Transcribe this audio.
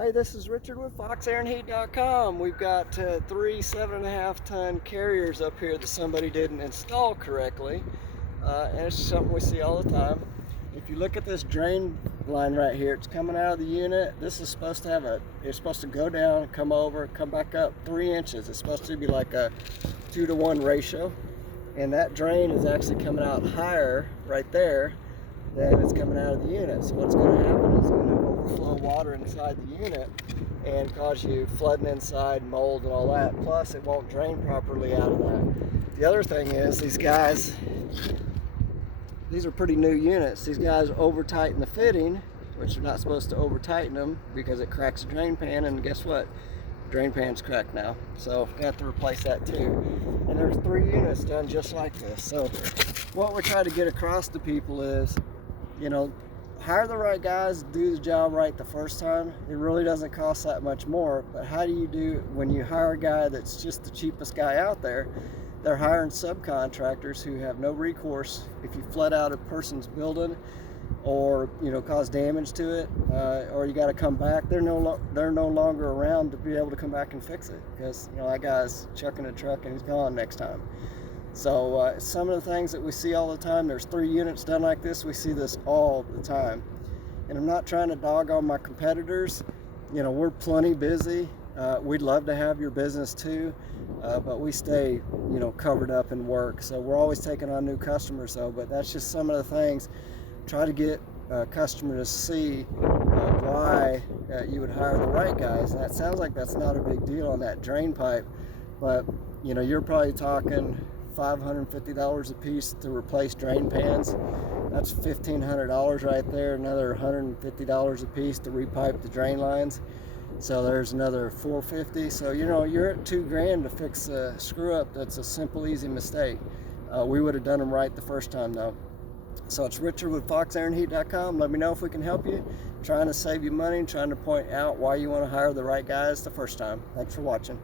Hey, this is Richard with FoxAirandHeat.com. We've got three 7.5-ton carriers up here that somebody didn't install correctly, and it's something we see all the time. If you look at this drain line right here, it's coming out of the unit. This is supposed to have it's supposed to go down, come over, come back up 3 inches. It's supposed to be like a 2-to-1 ratio, and that drain is actually coming out higher right there than it's coming out of the unit. So what's going to happen is it's going to overflow water inside the unit and cause you flooding inside, mold and all that. Plus it won't drain properly out of that. The other thing is these are pretty new units. These guys over tighten the fitting, which you're not supposed to over tighten them because it cracks the drain pan, and guess what? Drain pan's cracked now, so we have to replace that too. And there's 3 units done just like this. So what we try to get across to people is, hire the right guys, do the job right the first time. It really doesn't cost that much more, but how do you do when you hire a guy that's just the cheapest guy out there? They're hiring subcontractors who have no recourse. If you flood out a person's building or cause damage to it, or you got to come back, they're no longer around to be able to come back and fix it, because that guy's chucking a truck and he's gone next time. So some of the things that we see all the time, there's 3 units done like this. We see this all the time. And I'm not trying to dog on my competitors. We're plenty busy. We'd love to have your business too, but we stay, covered up in work. So we're always taking on new customers though, but that's just some of the things. Try to get a customer to see why you would hire the right guys. And that sounds like that's not a big deal on that drain pipe, but you're probably talking $550 a piece to replace drain pans. That's $1,500 right there. Another $150 a piece to repipe the drain lines. So there's another $450. So you're at $2,000 to fix a screw up. That's a simple, easy mistake. We would have done them right the first time though. So it's Richard with FoxAirandHeat.com. Let me know if we can help you. Trying to save you money, trying to point out why you want to hire the right guys the first time. Thanks for watching.